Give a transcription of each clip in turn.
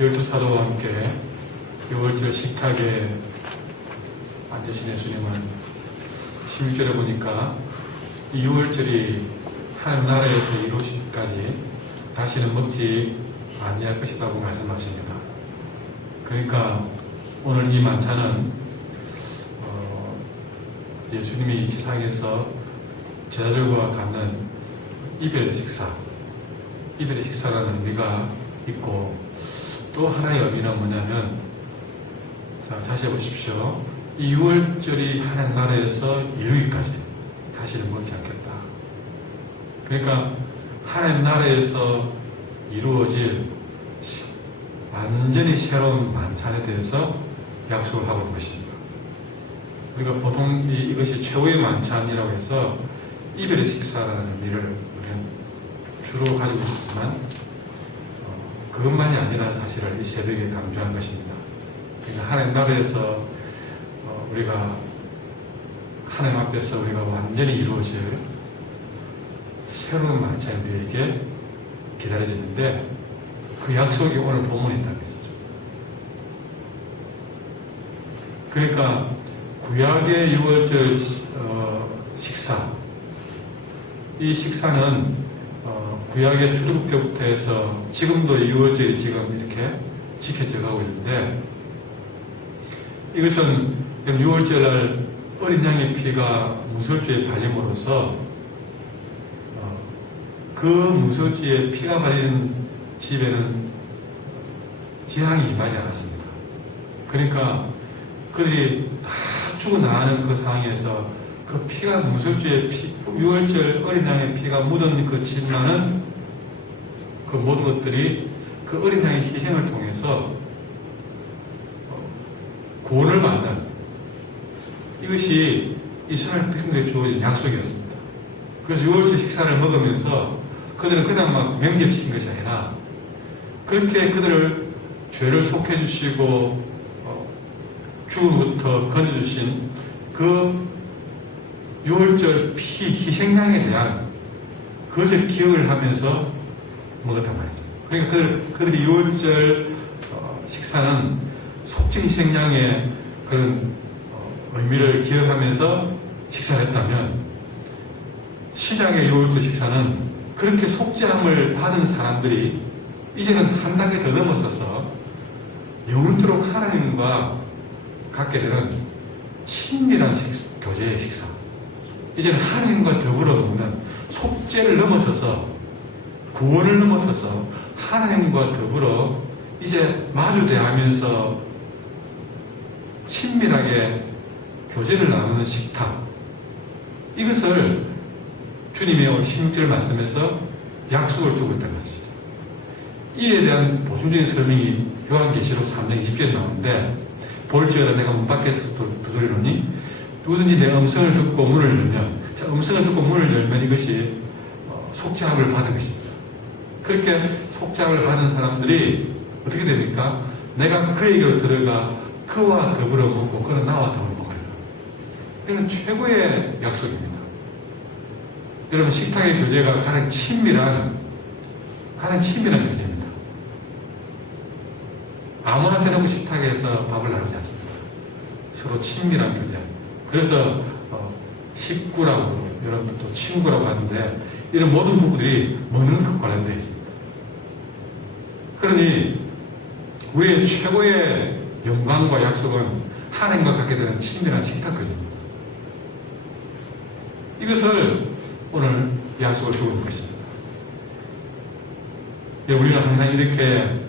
열두 사도와 함께 6월절 식탁에 앉으신 예수님은 16절에 보니까 이 6월절이 하나님 나라에서 이루어지기까지 다시는 먹지 아니할 것이라고 말씀하십니다. 그러니까 오늘 이 만찬은 예수님이 지상에서 제자들과 갖는 이별의 식사, 이별의 식사라는 의미가 있고, 또 하나의 의미는 뭐냐면, 자, 다시 해보십시오. 이 6월절이 하나님 나라에서 이루기까지 다시는 먹지 않겠다. 그러니까 하나님 나라에서 이루어질 완전히 새로운 만찬에 대해서 약속을 하고 있는 것입니다. 우리가 보통 이것이 최후의 만찬이라고 해서 이별의 식사라는 의미를 우리는 주로 가지고 있지만 그것만이 아니라는 사실을 이 새벽에 강조한 것입니다. 그러니까 하나님 나라에서 우리가 하나님 앞에서 우리가 완전히 이루어질 새로운 만찬이 우리에게 기다려져 있는데 그 약속이 오늘 본문에 있다는 것이죠. 그러니까 구약의 6월절 식사, 이 식사는 구약의 출애굽 때부터 해서 지금도 6월절이 지금 이렇게 지켜져 가고 있는데, 이것은 6월절날 어린 양의 피가 무설주에 발림으로써 그 무설주에 피가 발린 집에는 재앙이 임하지 않았습니다. 그러니까 그들이 다 죽어나가는 그 상황에서 그 피가 무설주의 피, 6월절 어린 양의 피가 묻은 그 집만은 그 모든 것들이 그 어린 양의 희생을 통해서 구원을 받는, 이것이 이스라엘 백성들에게 주어진 약속이었습니다. 그래서 6월절 식사를 먹으면서 그들은 그냥 막 명제시킨 것이 아니라 그렇게 그들을 죄를 속해주시고 죽음부터 건져주신 그 6월절 피 희생양에 대한 그것을 기억을 하면서 먹었단 말이죠. 그러니까 그들이 6월절 식사는 속죄 희생양의 그런 의미를 기억하면서 식사를 했다면, 신약의 6월절 식사는 그렇게 속죄함을 받은 사람들이 이제는 한 단계 더 넘어서서 영원토록 하나님과 갖게 되는 친밀한 교제의 식사, 이제는 하나님과 더불어 먹는 속죄를 넘어서서 구원을 넘어서서 하나님과 더불어 이제 마주대하면서 친밀하게 교제를 나누는 식탁, 이것을 주님의 오늘 16절 말씀에서 약속을 주고 있다는 것이죠. 이에 대한 보충적인 설명이 요한계시록 3장 20절에 나오는데, 볼지어다 내가 문 밖에서 두드리노니 누구든지 내 음성을 듣고 문을 열면, 자, 음성을 듣고 문을 열면 이것이 속죄함을 받은 것입니다. 그렇게 속죄함을 받은 사람들이 어떻게 됩니까? 내가 그에게로 들어가 그와 더불어 먹고 그는 나와 더불어 먹으리라. 이건 최고의 약속입니다. 여러분, 식탁의 교제가 가장 친밀한 교제입니다. 아무나 대놓고 식탁에서 밥을 나누지 않습니다. 서로 친밀한 교제. 그래서 식구라고, 여러분 또 친구라고 하는데, 이런 모든 부분들이 먹는 것과 관련되어 있습니다. 그러니 우리의 최고의 영광과 약속은 하나님과 갖게 되는 친밀한 식탁 교제입니다. 이것을 오늘 약속을 주고 있는 것입니다. 우리는 항상 이렇게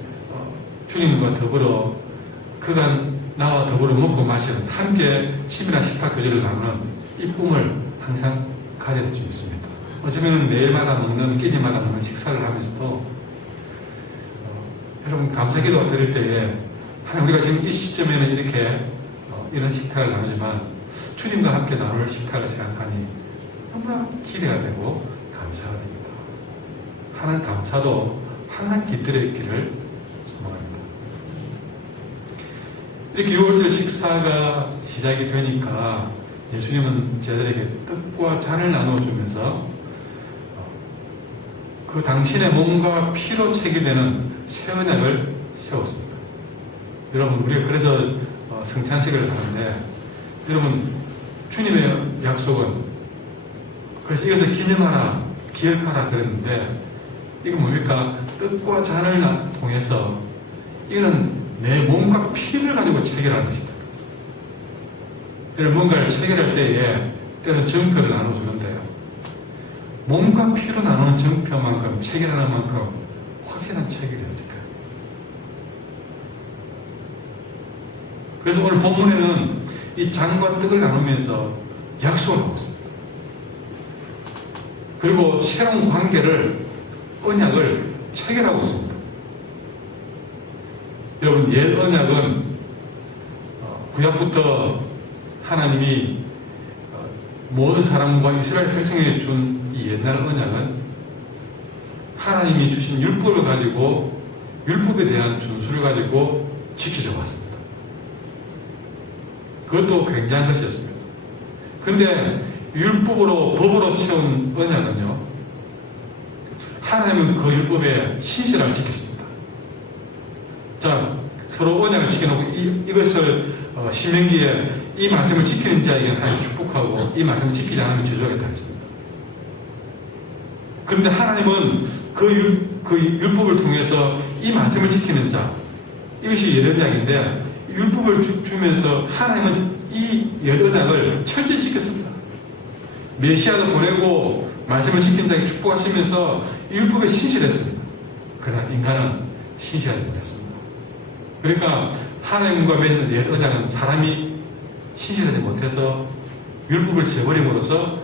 주님과 더불어 그가 나와 더불어 먹고 마시는 함께 친밀한 식탁 교제를 나누는 이 꿈을 항상 가져야 될 줄 믿습니다. 어쩌면 매일마다 먹는, 끼니마다 먹는 식사를 하면서도 여러분 감사기도 드릴 때에 하나님, 우리가 지금 이 시점에는 이렇게 이런 식탁을 나누지만 주님과 함께 나눌 식탁을 생각하니 너무나 기대가 되고 감사가 됩니다. 하는 감사도 항상 깃들여 있기를 소망합니다. 이렇게 6월절 식사가 시작이 되니까 예수님은 제자들에게 떡과 잔을 나눠주면서 그 당신의 몸과 피로 체결되는 새 언약을 세웠습니다. 여러분, 우리가 그래서 성찬식을 하는데, 여러분, 주님의 약속은, 그래서 이것을 기념하라, 기억하라 그랬는데, 이거 뭡니까? 뜻과 잔을 통해서, 이거는 내 몸과 피를 가지고 체결하는 것입니다. 뭔가를 체결할 때에, 때로는 정표를 나눠주는데요. 몸과 피로 나누는 정표만큼, 체결하는 만큼 확실한 체결이 어딜까요? 그래서 오늘 본문에는 이 잔과 떡을 나누면서 약속을 하고 있습니다. 그리고 새로운 관계를, 언약을 체결하고 있습니다. 여러분, 옛 언약은 구약부터 하나님이 모든 사람과 이스라엘 백성에게 준 이 옛날 언약은 하나님이 주신 율법을 가지고, 율법에 대한 준수를 가지고 지켜져 왔습니다. 그것도 굉장한 것이었습니다. 근데 율법으로, 법으로 채운 언약은요, 하나님은 그 율법의 신실함을 지켰습니다. 자, 서로 언약을 지켜놓고 이것을 신명기에 이 말씀을 지키는 자에게는 하나님 축복하고, 이 말씀을 지키지 않으면 저주하겠다 했습니다. 그런데 하나님은 그 율법을 통해서 이 말씀을 지키는 자, 이것이 옛 언약인데, 율법을 주면서 하나님은 이 옛 언약을 철저히 지켰습니다. 메시아를 보내고 말씀을 지킨 자에게 축복하시면서 율법에 신실했습니다. 그러나 인간은 신실하지 못했습니다. 그러니까 하나님과 맺은 옛 언약은 사람이 신실하지 못해서 율법을 저버림으로써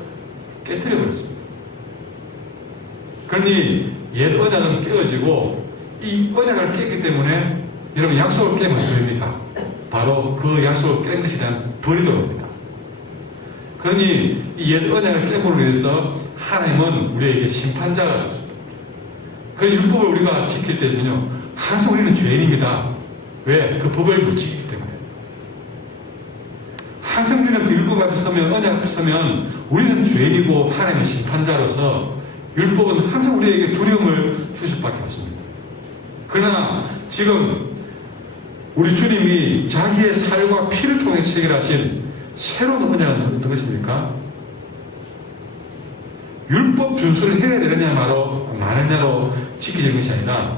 깨뜨려버렸습니다. 그러니 옛 언약은 깨어지고, 이 언약을 깼기 때문에 여러분, 약속을 깨면 어떻게 됩니까? 바로 그 약속을 깬 것에 대한 벌이 들어옵니다. 그러니 이 옛 언약을 깨므로 인해서 하나님은 우리에게 심판자가 되십니다. 그 율법을 우리가 지킬 때는요, 항상 우리는 죄인입니다. 왜? 그 법을 못 지키기 때문에. 항상 우리는 그 율법 앞에 서면, 언약 앞에 서면 우리는 죄인이고 하나님은 심판자로서 율법은 항상 우리에게 두려움을 줄 수밖에 없습니다. 그러나 지금 우리 주님이 자기의 살과 피를 통해 체결하신 새로운 언약은 어떤 것입니까? 율법 준수를 해야 되느냐 마느냐로 지키는 것이 아니라,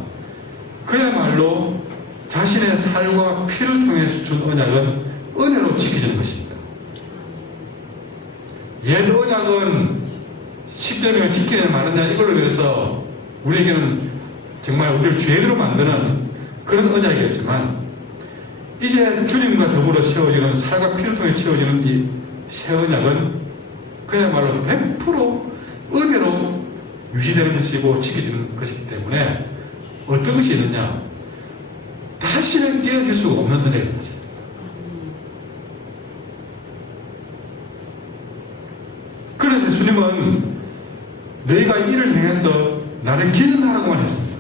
그야말로 자신의 살과 피를 통해서 준 언약은 은혜로 지켜지는 것입니다. 옛 언약은 십계명을 지키느냐 마느냐 이걸로 위해서 우리에게는 정말 우리를 죄로 만드는 그런 언약이었지만, 이제 주님과 더불어 세워지는, 살과 피를 통해 채워지는 이 새 언약은 그야말로 100% 은혜로 유지되는 것이고 지켜지는 것이기 때문에 어떤 것이 있느냐? 다시는 깨어질 수가 없는 은혜입니다. 그래서 주님은 너희가 이를 행해서 나를 기념하라고만 했습니다.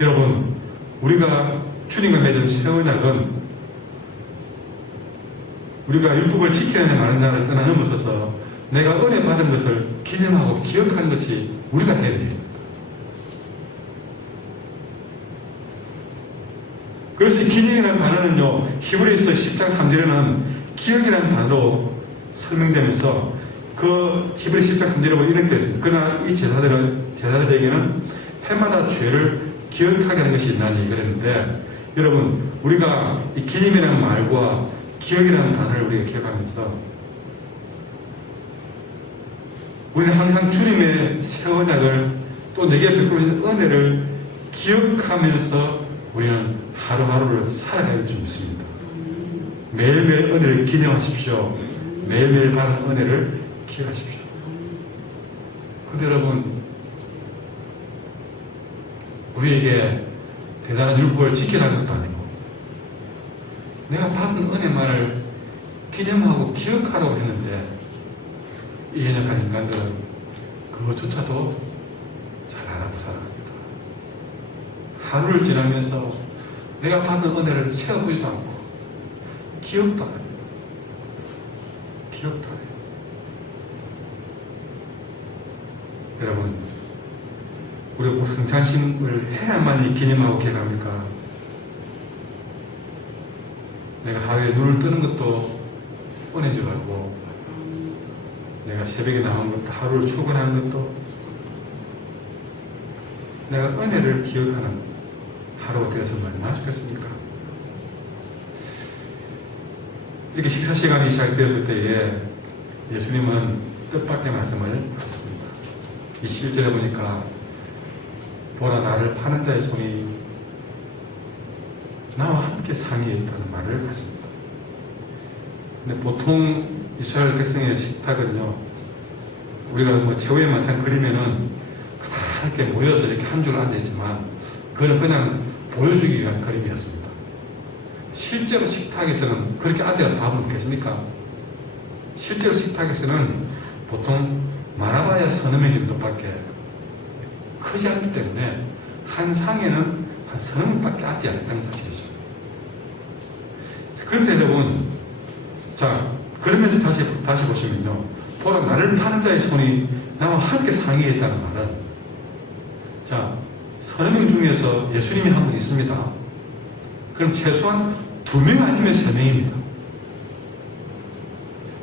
여러분, 우리가 주님과 맺은 새 언약은 우리가 율법을 지키느냐 마느냐를 떠나넘어서서 내가 은혜 받은 것을 기념하고 기억하는 것이 우리가 해야 됩니다. 그래서 이 기념이라는 단어는요, 히브리서 10장 3절에는 기억이라는 단어로 설명되면서 그 히브리 10장 3절에 보면 이렇게 되어 있습니다. 그러나 이 제사들에게는 해마다 죄를 기억하게 하는 것이 있나니 그랬는데, 여러분, 우리가 이 기념이라는 말과 기억이라는 단어를 우리가 기억하면서 우리는 항상 주님의 새 언약을, 또 내게 베풀어진 은혜를 기억하면서 우리는 하루하루를 살아가야 줄 믿습니다. 매일매일 은혜를 기념하십시오. 매일매일 받은 은혜를 기억하십시오. 근데 여러분, 우리에게 대단한 율법을 지키라는 것도 아니고, 내가 받은 은혜만을 기념하고 기억하라고 했는데, 이 연약한 인간들은 그것조차도 잘 안 하고 살아갑니다. 하루를 지나면서 내가 받은 은혜를 세어보지도 않고 기억도 안 합니다. 기억도 안 해요. 여러분, 우리가 꼭 성찬식을 해야만이 기념하고 기억합니까? 내가 하루에 눈을 뜨는 것도 은혜인 줄 알고, 내가 새벽에 나온 것도, 하루를 출근하는 것도 내가 은혜를 기억하는 하루가 되었으면 얼마나 좋겠습니까? 이렇게 식사 시간이 시작되었을 때에 예수님은 뜻밖의 말씀을 하셨습니다. 21절에 보니까 보라 나를 파는 자의 손이 나와 함께 상의에 있다는 말을 하십니다. 근데 보통 이스라엘 백성의 식탁은요, 우리가 뭐 최후의 만찬 그리면은 이렇게 모여서 이렇게 한 줄 앉아있지만 그거는 그냥 보여주기 위한 그림이었습니다. 실제로 식탁에서는 그렇게 앉아서 밥을 먹겠습니까? 실제로 식탁에서는 보통 많아봐야 서너 명 정도밖에 크지 않기 때문에 한 상에는 한 서너 명밖에 앉지 않다는 사실이죠. 그런데 여러분, 자, 그러면서 다시 보시면요, 보라 나를 파는 자의 손이 나와 함께 상의에 있다는 말은, 자, 서너 명 중에서 예수님이 한 분 있습니다. 그럼 최소한 2명 아니면 3명입니다.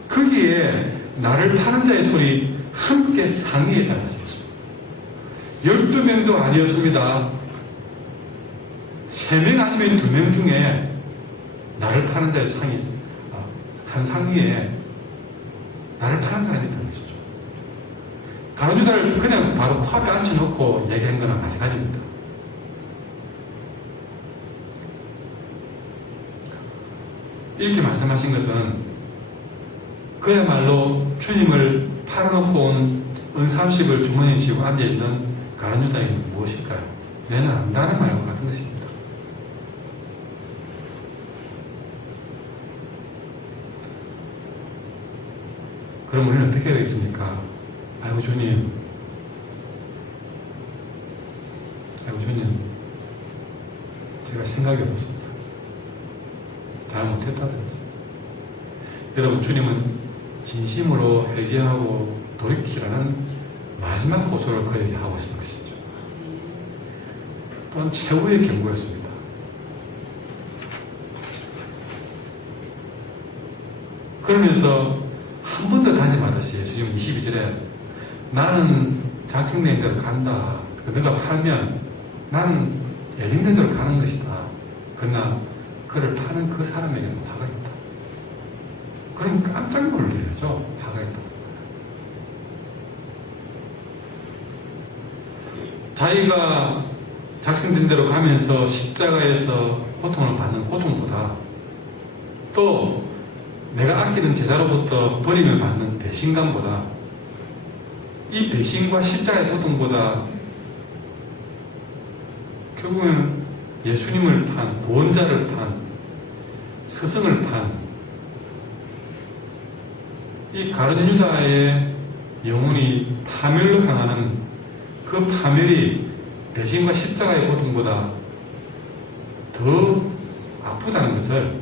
거기에 나를 파는 자의 손이 함께 상의에 있다는 것이죠. 12명도 아니었습니다. 3명 아니면 2명 중에 나를 파는 자의 한 상위에 나를 파는 사람이 있다는 것이죠. 가룟유다를 그냥 바로 코앞에 앉혀놓고 얘기한 거나 마찬가지입니다. 이렇게 말씀하신 것은 그야말로 주님을 팔아놓고 온 은30을 주머니에 쥐고 앉아있는 가룟유다는 무엇일까요? 내는 안다는 말과 같은 것입니다. 그럼 우리는 어떻게 해야 되겠습니까? 아이고 주님, 제가 생각이 없었습니다. 잘못했다든지. 여러분, 주님은 진심으로 회개하고 돌이키라는 마지막 호소를 그에게 하고 있었던 것이죠. 또한 최후의 경고였습니다. 그러면서 한 번 더 다짐하듯이 예수님 22절에 나는 작정된 대로 간다. 너가 팔면 나는 예정된 대로 가는 것이다. 그러나 그를 파는 그 사람에게는 화가 있다. 그럼 깜짝 놀라죠. 화가 있다. 자기가 작정된 대로 가면서 십자가에서 고통을 받는 고통보다 또 내가 아끼는 제자로부터 버림을 받는 배신감보다 이 배신과 십자가의 고통보다 결국은 예수님을 판, 구원자를 판, 스승을 판 이 가룟유다의 영혼이 파멸로 향하는 그 파멸이 배신과 십자가의 고통보다 더 아프다는 것을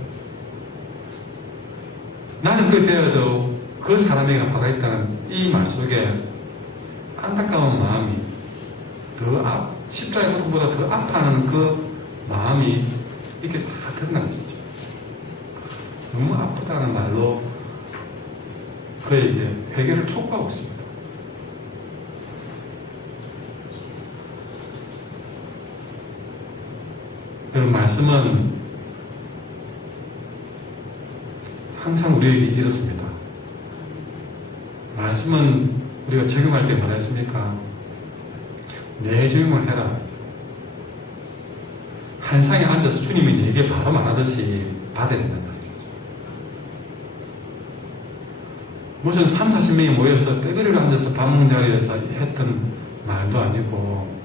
나는 그때라도 그 사람에게 화가 있다는 이 말 속에 안타까운 마음이 십자가의 고통보다 더 아파하는 그 마음이 이렇게 다 드러난 것이죠. 너무 아프다는 말로 그에게 회개를 촉구하고 있습니다. 여러분, 말씀은 항상 우리에게 이렇습니다. 말씀은 우리가 적용할 때 뭐라 했습니까? 내 적용을 해라. 한 상에 앉아서 주님이 내게 바로 말하듯이 받아야 된다. 무슨 3, 40명이 모여서 떼거리를 앉아서 밥 먹는 자리에서 했던 말도 아니고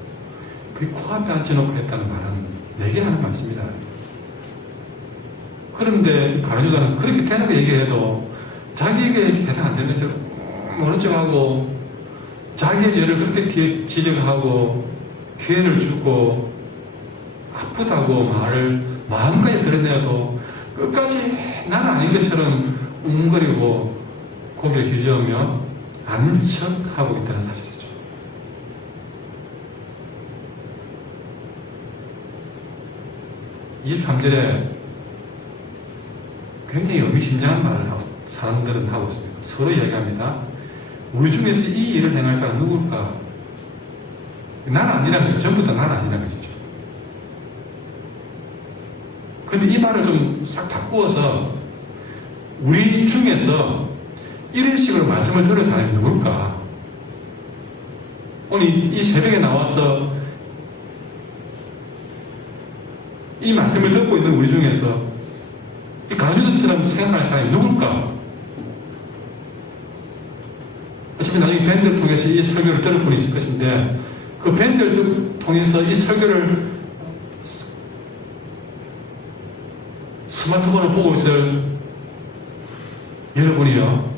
그 코앞에 앉혀놓고 했다는 말은 내게 하는 말씀이다. 그런데 이 가룟유다는 그렇게 대놓고 얘기해도 자기에게 해당 안 되는 것처럼 모른 척하고 자기의 죄를 그렇게 지적하고 기회를 주고 아프다고 말을 마음까지 드러내도 끝까지 나는 아닌 것처럼 웅거리고 고개를 휘저으며 아닌 척하고 있다는 사실이죠. 23절에 굉장히 의미심장한 말을 하고 사람들은 하고 있습니다. 서로 이야기합니다. 우리 중에서 이 일을 행할 사람 누굴까? 난 아니라는 거죠. 전부 다 난 아니라는 것이죠. 그런데 이 말을 좀 싹 바꾸어서 우리 중에서 이런 식으로 말씀을 들은 사람이 누굴까? 오늘 이 새벽에 나와서 이 말씀을 듣고 있는 우리 중에서 이 가누들처럼 생각하는 사람이 누굴까? 어차피 나중에 밴드를 통해서 이 설교를 들을 분이 있을 것인데 그 밴드를 통해서 이 설교를 스마트폰을 보고 있을 여러분이요.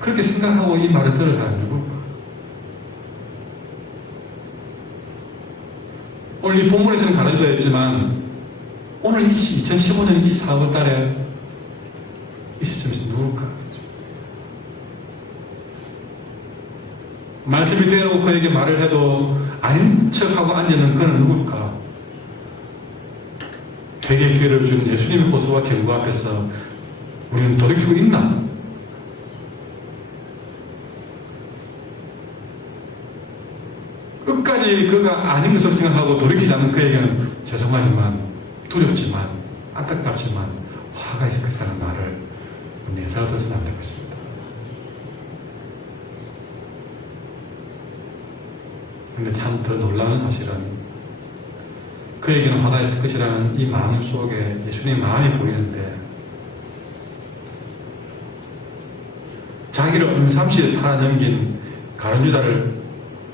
그렇게 생각하고 이 말을 들은 사람이 누굴까? 오늘 이 본문에서는 가르쳐졌지만 오늘 2015년 이 4월 달에 이 시점에서 누굴까? 말씀이 되어오고 그에게 말을 해도 아닌 척하고 앉아있는 그는 누굴까? 회개 기회를 준 예수님의 호소와 경고 앞에서 우리는 돌이키고 있나? 끝까지 그가 아닌 것으로 생각하고 돌이키지 않는 그에게는 죄송하지만 두렵지만 안타깝지만 화가 있을 것이라는 말을 내사 얻어서는 안 될 것입니다. 근데 참 더 놀라운 사실은 그에게는 화가 있을 것이라는 이 마음 속에 예수님의 마음이 보이는데 자기를 은삼시에 팔아넘긴 가룟유다를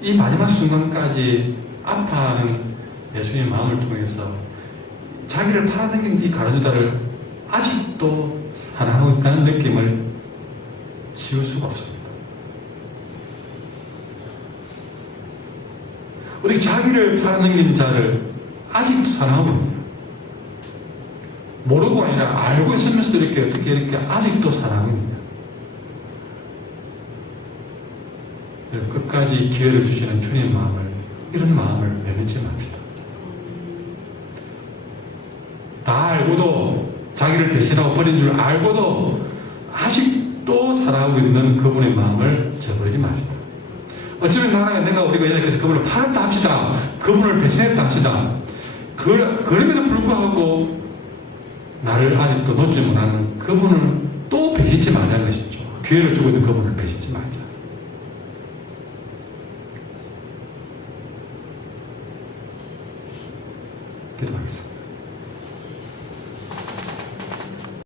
이 마지막 순간까지 아파하는 예수님의 마음을 통해서 자기를 팔아넘긴 이 가룟유다를 아직도 사랑하고 있다는 느낌을 지울 수가 없습니다. 어떻게 자기를 팔아넘긴 자를 아직도 사랑하고 있느냐? 모르고 아니라 알고 있으면서도 어떻게 아직도 사랑하고 있느냐? 끝까지 기회를 주시는 주님의 마음을, 이런 마음을 외면치 맙시다. 다 알고도 자기를 배신하고 버린 줄 알고도 아직도 사랑하고 있는 그분의 마음을 저버리지 맙시다. 어쩌면 내가 우리가 이렇게 그분을 팔았다 합시다. 그분을 배신했다 합시다. 그럼에도 불구하고 나를 아직도 놓지 못하는 그분을 또 배신치 말자는 것이죠. 기회를 주고 있는 그분을 배신치 말자. 기도하겠습니다.